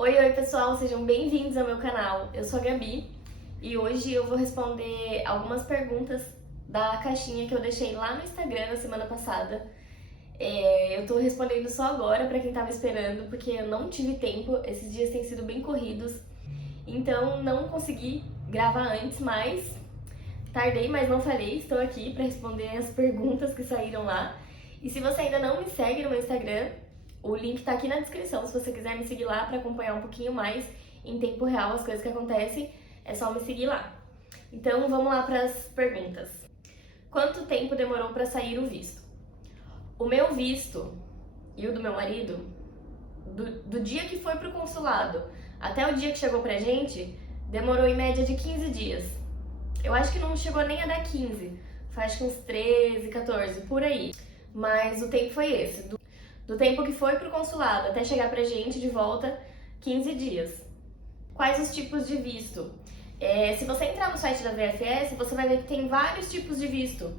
Oi pessoal, sejam bem-vindos ao meu canal. Eu sou a Gabi e hoje eu vou responder algumas perguntas da caixinha que eu deixei lá no Instagram na semana passada. Eu tô respondendo só agora pra quem tava esperando, porque eu não tive tempo, esses dias têm sido bem corridos, então não consegui gravar antes, mas tardei, mas não falhei. Estou aqui pra responder as perguntas que saíram lá. E se você ainda não me segue no meu Instagram, o link tá aqui na descrição. Se você quiser me seguir lá para acompanhar um pouquinho mais em tempo real as coisas que acontecem, é só me seguir lá. Então vamos lá para as perguntas. Quanto tempo demorou para sair o visto? O meu visto e o do meu marido, do dia que foi pro consulado até o dia que chegou pra gente, demorou em média de 15 dias. Eu acho que não chegou nem a dar 15, faz uns 13, 14, por aí. Mas o tempo foi esse. Do tempo que foi pro consulado até chegar pra gente de volta, 15 dias. Quais os tipos de visto? Se você entrar no site da VFS, você vai ver que tem vários tipos de visto.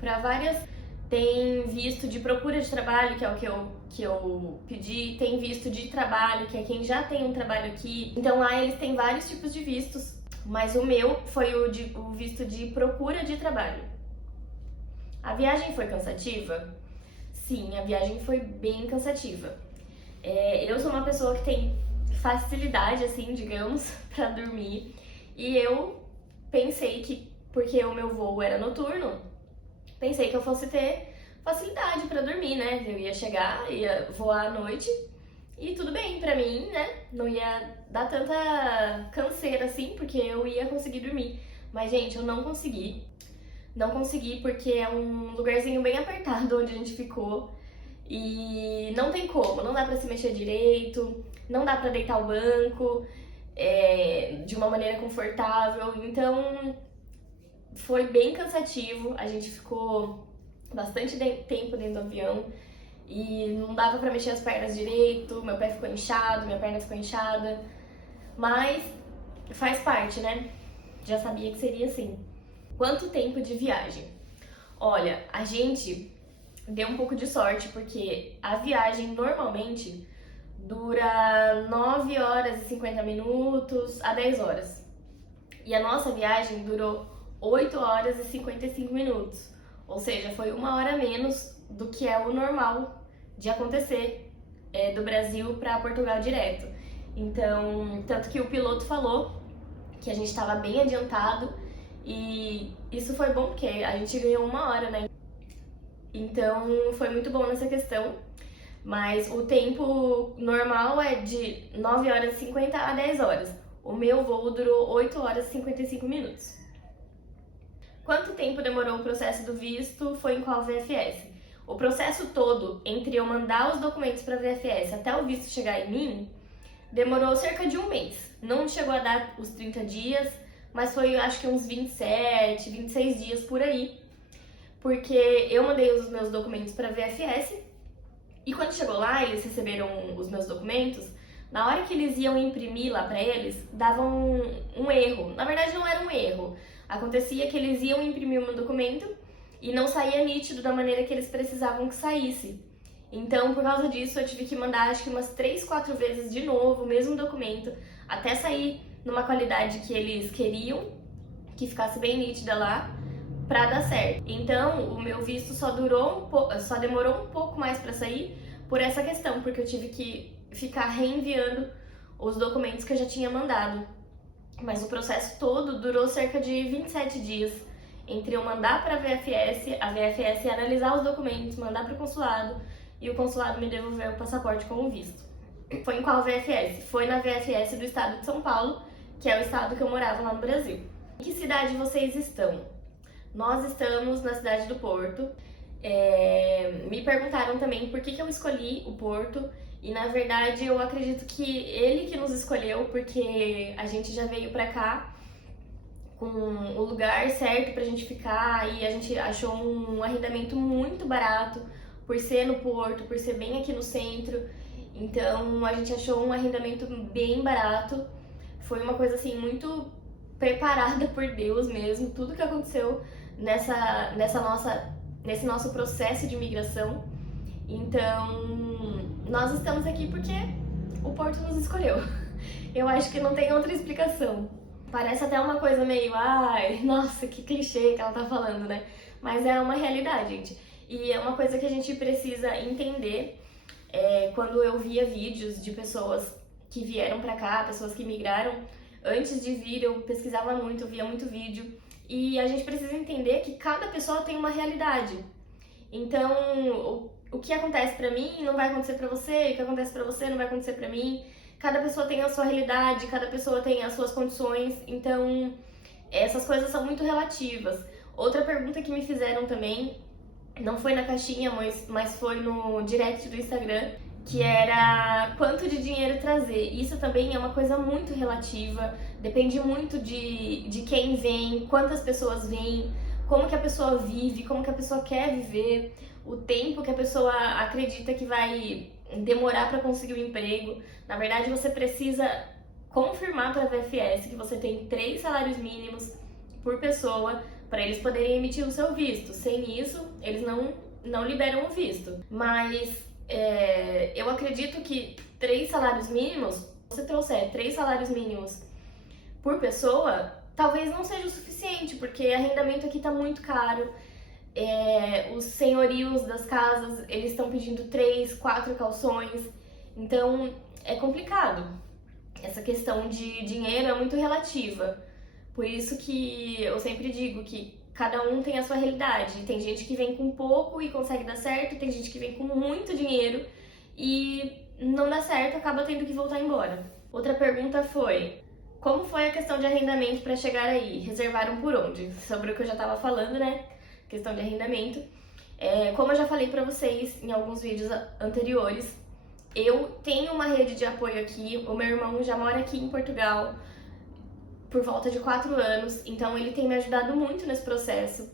Tem visto de procura de trabalho, que é o que eu pedi. Tem visto de trabalho, que é quem já tem um trabalho aqui. Então lá eles têm vários tipos de vistos, mas o meu foi o visto de procura de trabalho. A viagem foi cansativa? Sim, a viagem foi bem cansativa. Eu sou uma pessoa que tem facilidade, assim, digamos, pra dormir. E eu pensei que, porque o meu voo era noturno, pensei que eu fosse ter facilidade pra dormir, né? Eu ia chegar, ia voar à noite e tudo bem pra mim, né? Não ia dar tanta canseira assim, porque eu ia conseguir dormir. Mas, gente, eu não consegui. Não consegui porque é um lugarzinho bem apertado onde a gente ficou e não tem como, não dá pra se mexer direito, não dá pra deitar o banco de uma maneira confortável, então foi bem cansativo. A gente ficou bastante tempo dentro do avião e não dava pra mexer as pernas direito, meu pé ficou inchado, minha perna ficou inchada, mas faz parte, né? Já sabia que seria assim. Quanto tempo de viagem? Olha, a gente deu um pouco de sorte, porque a viagem normalmente dura 9 horas e 50 minutos a 10 horas. E a nossa viagem durou 8 horas e 55 minutos. Ou seja, foi 1 hora menos do que é o normal de acontecer do Brasil para Portugal direto. Então, tanto que o piloto falou que a gente estava bem adiantado. E isso foi bom porque a gente ganhou 1 hora, né? Então foi muito bom nessa questão. Mas o tempo normal é de 9 horas e 50 a 10 horas. O meu voo durou 8 horas e 55 minutos. Quanto tempo demorou o processo do visto? Foi em qual VFS? O processo todo, entre eu mandar os documentos para a VFS até o visto chegar em mim, demorou cerca de 1 mês. Não chegou a dar os 30 dias, mas foi acho que uns 27, 26 dias por aí, porque eu mandei os meus documentos para a VFS e quando chegou lá, eles receberam os meus documentos. Na hora que eles iam imprimir lá para eles, dava um erro. Na verdade, não era um erro. Acontecia que eles iam imprimir o meu documento e não saía nítido da maneira que eles precisavam que saísse. Então, por causa disso, eu tive que mandar acho que umas 3, 4 vezes de novo o mesmo documento, até sair numa qualidade que eles queriam, que ficasse bem nítida lá, pra dar certo. Então, o meu visto só demorou um pouco mais pra sair por essa questão, porque eu tive que ficar reenviando os documentos que eu já tinha mandado. Mas o processo todo durou cerca de 27 dias, entre eu mandar pra VFS, a VFS analisar os documentos, mandar pro consulado, e o consulado me devolver o passaporte com o visto. Foi em qual VFS? Foi na VFS do estado de São Paulo, que é o estado que eu morava lá no Brasil. Em que cidade vocês estão? Nós estamos na cidade do Porto. Me perguntaram também por que eu escolhi o Porto, e na verdade eu acredito que ele que nos escolheu, porque a gente já veio pra cá com o lugar certo pra gente ficar e a gente achou um arrendamento muito barato por ser no Porto, por ser bem aqui no centro. Então a gente achou um arrendamento bem barato. Foi uma coisa assim muito preparada por Deus mesmo, tudo que aconteceu nesse nosso processo de imigração. Então nós estamos aqui porque o Porto nos escolheu. Eu acho que não tem outra explicação. Parece até uma coisa meio, ai, nossa, que clichê que ela tá falando, né? Mas é uma realidade, gente. E é uma coisa que a gente precisa entender. Quando eu via vídeos de pessoas que vieram pra cá, pessoas que migraram, antes de vir eu pesquisava muito, eu via muito vídeo. E a gente precisa entender que cada pessoa tem uma realidade. Então, o que acontece pra mim não vai acontecer pra você, o que acontece pra você não vai acontecer pra mim. Cada pessoa tem a sua realidade, cada pessoa tem as suas condições, então essas coisas são muito relativas. Outra pergunta que me fizeram também, não foi na caixinha, mas foi no direct do Instagram, que era quanto de dinheiro trazer. Isso também é uma coisa muito relativa, depende muito de quem vem, quantas pessoas vêm, como que a pessoa vive, como que a pessoa quer viver, o tempo que a pessoa acredita que vai demorar para conseguir um emprego. Na verdade, você precisa confirmar para a VFS que você tem 3 salários mínimos por pessoa para eles poderem emitir o seu visto. Sem isso, eles não liberam o visto. Mas eu acredito que 3 salários mínimos, se você trouxer 3 salários mínimos por pessoa, talvez não seja o suficiente, porque arrendamento aqui tá muito caro. Os senhorios das casas, eles estão pedindo 3, 4 calções, então é complicado. Essa questão de dinheiro é muito relativa, por isso que eu sempre digo que cada um tem a sua realidade. Tem gente que vem com pouco e consegue dar certo, tem gente que vem com muito dinheiro e não dá certo, acaba tendo que voltar embora. Outra pergunta foi: como foi a questão de arrendamento para chegar aí? Reservaram por onde? Sobre o que eu já estava falando, né? Questão de arrendamento. Como eu já falei pra vocês em alguns vídeos anteriores, eu tenho uma rede de apoio aqui. O meu irmão já mora aqui em Portugal por volta de 4 anos, então ele tem me ajudado muito nesse processo.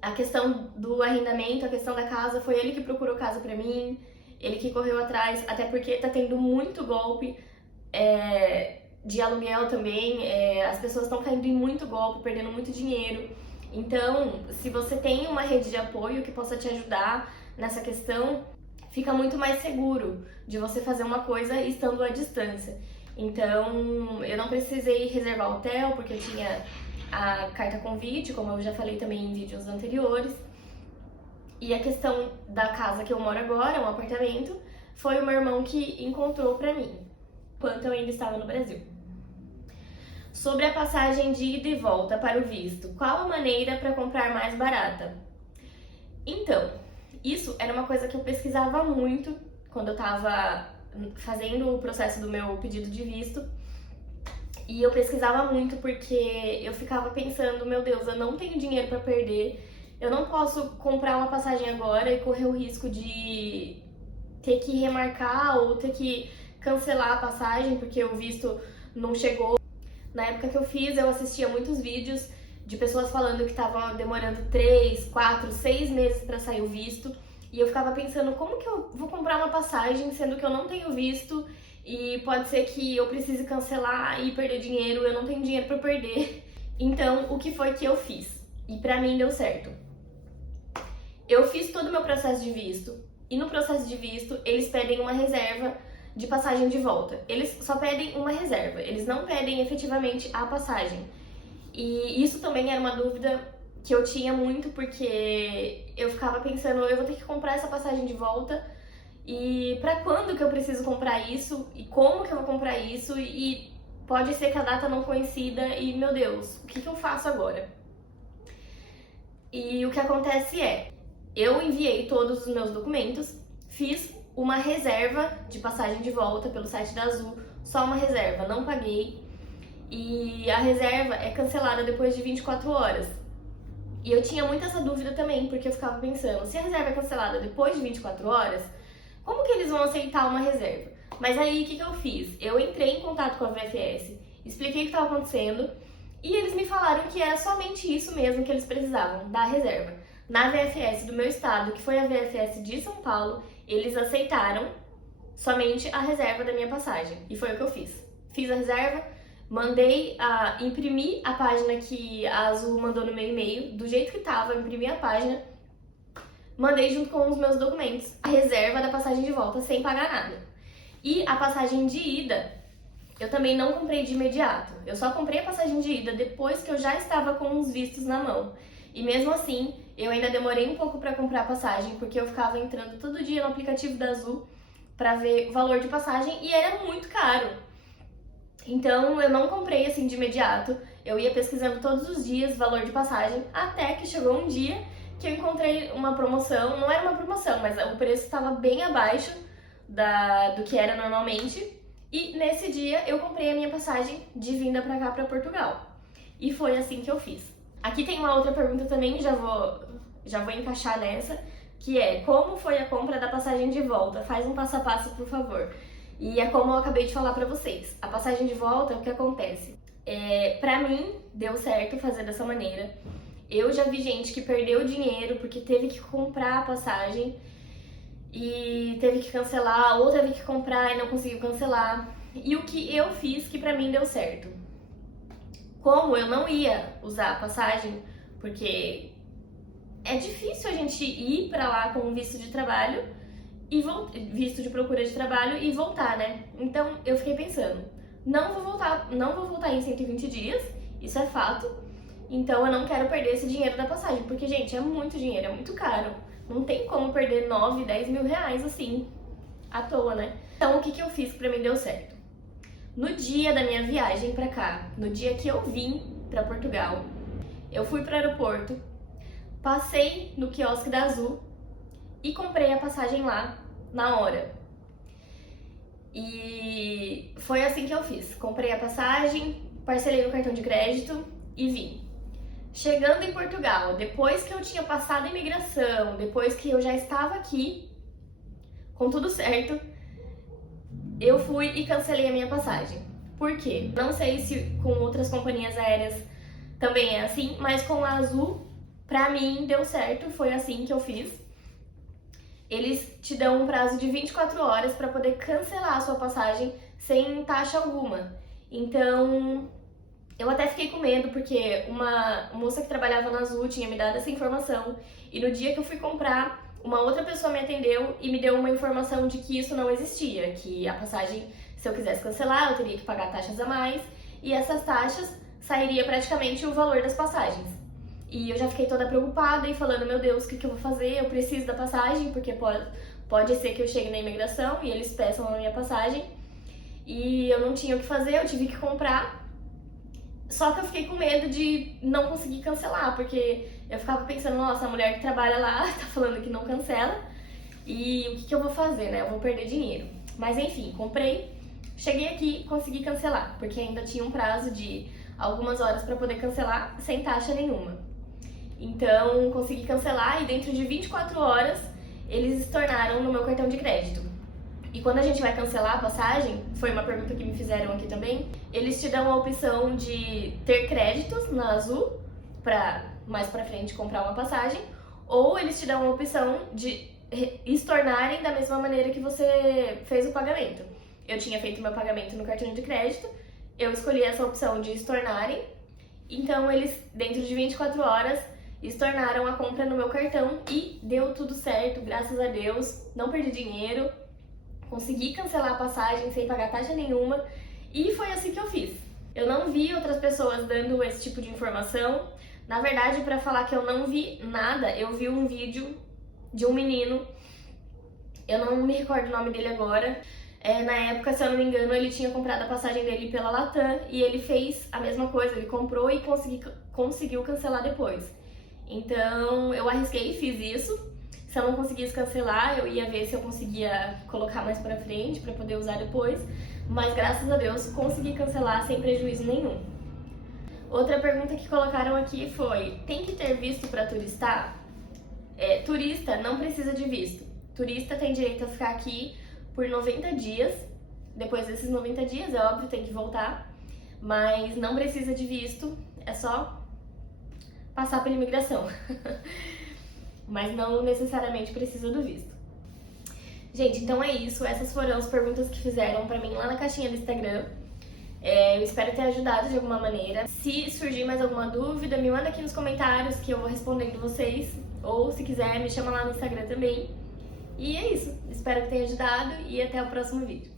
A questão do arrendamento, a questão da casa, foi ele que procurou casa pra mim, ele que correu atrás, até porque tá tendo muito golpe de aluguel também, as pessoas estão caindo em muito golpe, perdendo muito dinheiro. Então, se você tem uma rede de apoio que possa te ajudar nessa questão, fica muito mais seguro de você fazer uma coisa estando à distância. Então, eu não precisei reservar hotel, porque eu tinha a carta convite, como eu já falei também em vídeos anteriores. E a questão da casa que eu moro agora, um apartamento, foi o meu irmão que encontrou pra mim, enquanto eu ainda estava no Brasil. Sobre a passagem de ida e volta para o visto, qual a maneira para comprar mais barata? Então, isso era uma coisa que eu pesquisava muito quando eu estava fazendo o processo do meu pedido de visto. E eu pesquisava muito porque eu ficava pensando, meu Deus, eu não tenho dinheiro para perder, eu não posso comprar uma passagem agora e correr o risco de ter que remarcar ou ter que cancelar a passagem porque o visto não chegou. Na época que eu fiz, eu assistia muitos vídeos de pessoas falando que estavam demorando 3, 4, 6 meses para sair o visto. E eu ficava pensando, como que eu vou comprar uma passagem sendo que eu não tenho visto e pode ser que eu precise cancelar e perder dinheiro, eu não tenho dinheiro para perder. Então, o que foi que eu fiz? E pra mim deu certo. Eu fiz todo o meu processo de visto e no processo de visto eles pedem uma reserva de passagem de volta. Eles só pedem uma reserva, eles não pedem efetivamente a passagem. E isso também era uma dúvida que eu tinha muito, porque eu ficava pensando, eu vou ter que comprar essa passagem de volta, e pra quando que eu preciso comprar isso, e como que eu vou comprar isso, e pode ser que a data não coincida, e meu Deus, o que eu faço agora? E o que acontece eu enviei todos os meus documentos, fiz uma reserva de passagem de volta pelo site da Azul, só uma reserva, não paguei. E a reserva é cancelada depois de 24 horas. E eu tinha muito essa dúvida também, porque eu ficava pensando, se a reserva é cancelada depois de 24 horas, como que eles vão aceitar uma reserva? Mas aí, o que eu fiz? Eu entrei em contato com a VFS, expliquei o que estava acontecendo, e eles me falaram que era somente isso mesmo que eles precisavam, da reserva. Na VFS do meu estado, que foi a VFS de São Paulo, eles aceitaram somente a reserva da minha passagem. E foi o que eu fiz. Fiz a reserva, imprimi a página que a Azul mandou no meu e-mail, do jeito que tava, imprimi a página, mandei junto com os meus documentos a reserva da passagem de volta sem pagar nada. E a passagem de ida, eu também não comprei de imediato. Eu só comprei a passagem de ida depois que eu já estava com os vistos na mão. E mesmo assim, eu ainda demorei um pouco para comprar a passagem, porque eu ficava entrando todo dia no aplicativo da Azul para ver o valor de passagem e era muito caro. Então eu não comprei assim de imediato. Eu ia pesquisando todos os dias o valor de passagem, até que chegou um dia que eu encontrei uma promoção. Não era uma promoção, mas o preço estava bem abaixo do que era normalmente. E nesse dia eu comprei a minha passagem de vinda pra cá, pra Portugal. E foi assim que eu fiz. Aqui tem uma outra pergunta também, já vou encaixar nessa, que é: como foi a compra da passagem de volta? Faz um passo a passo, por favor. E é como eu acabei de falar pra vocês. A passagem de volta, o que acontece? Pra mim, deu certo fazer dessa maneira. Eu já vi gente que perdeu dinheiro porque teve que comprar a passagem e teve que cancelar, ou teve que comprar e não conseguiu cancelar. E o que eu fiz que pra mim deu certo? Como eu não ia usar a passagem, porque é difícil a gente ir pra lá com um visto de trabalho e visto de procura de trabalho e voltar, né? Então eu fiquei pensando, não vou voltar em 120 dias, isso é fato. Então eu não quero perder esse dinheiro da passagem, porque, gente, é muito dinheiro, é muito caro. Não tem como perder 9, 10 mil reais assim, à toa, né? Então, o que eu fiz que pra mim deu certo? No dia da minha viagem pra cá, no dia que eu vim pra Portugal, eu fui pro aeroporto, passei no quiosque da Azul e comprei a passagem lá, na hora. E foi assim que eu fiz. Comprei a passagem, parcelei no cartão de crédito e vim. Chegando em Portugal, depois que eu tinha passado a imigração, depois que eu já estava aqui, com tudo certo, eu fui e cancelei a minha passagem. Por quê? Não sei se com outras companhias aéreas também é assim, mas com a Azul, pra mim, deu certo, foi assim que eu fiz. Eles te dão um prazo de 24 horas para poder cancelar a sua passagem sem taxa alguma. Então, eu até fiquei com medo, porque uma moça que trabalhava na Azul tinha me dado essa informação, e no dia que eu fui comprar, uma outra pessoa me atendeu e me deu uma informação de que isso não existia, que a passagem, se eu quisesse cancelar, eu teria que pagar taxas a mais, e essas taxas sairia praticamente o valor das passagens. E eu já fiquei toda preocupada e falando, meu Deus, o que eu vou fazer? Eu preciso da passagem, porque pode ser que eu chegue na imigração e eles peçam a minha passagem, e eu não tinha o que fazer, eu tive que comprar. Só que eu fiquei com medo de não conseguir cancelar, porque eu ficava pensando, nossa, a mulher que trabalha lá tá falando que não cancela, e o que eu vou fazer, né? Eu vou perder dinheiro. Mas enfim, comprei, cheguei aqui, consegui cancelar, porque ainda tinha um prazo de algumas horas para poder cancelar sem taxa nenhuma. Então, consegui cancelar e dentro de 24 horas eles estornaram no meu cartão de crédito. E quando a gente vai cancelar a passagem, foi uma pergunta que me fizeram aqui também, eles te dão a opção de ter créditos na Azul para mais pra frente comprar uma passagem, ou eles te dão a opção de estornarem da mesma maneira que você fez o pagamento. Eu tinha feito meu pagamento no cartão de crédito, eu escolhi essa opção de estornarem, então eles, dentro de 24 horas, estornaram a compra no meu cartão e deu tudo certo, graças a Deus, não perdi dinheiro. Consegui cancelar a passagem sem pagar taxa nenhuma e foi assim que eu fiz. Eu não vi outras pessoas dando esse tipo de informação. Na verdade, para falar que eu não vi nada, eu vi um vídeo de um menino, eu não me recordo o nome dele agora. Na época, se eu não me engano, ele tinha comprado a passagem dele pela Latam e ele fez a mesma coisa, ele comprou e conseguiu cancelar depois. Então, eu arrisquei e fiz isso. Se eu não conseguisse cancelar, eu ia ver se eu conseguia colocar mais pra frente pra poder usar depois, mas graças a Deus consegui cancelar sem prejuízo nenhum. Outra pergunta que colocaram aqui foi: tem que ter visto pra turistar? Turista não precisa de visto. Turista tem direito a ficar aqui por 90 dias. Depois desses 90 dias, é óbvio, tem que voltar, mas não precisa de visto, é só passar pela imigração. Mas não necessariamente precisa do visto. Gente, então é isso. Essas foram as perguntas que fizeram pra mim lá na caixinha do Instagram. Eu espero ter ajudado de alguma maneira. Se surgir mais alguma dúvida, me manda aqui nos comentários que eu vou respondendo vocês. Ou se quiser, me chama lá no Instagram também. E é isso. Espero que tenha ajudado e até o próximo vídeo.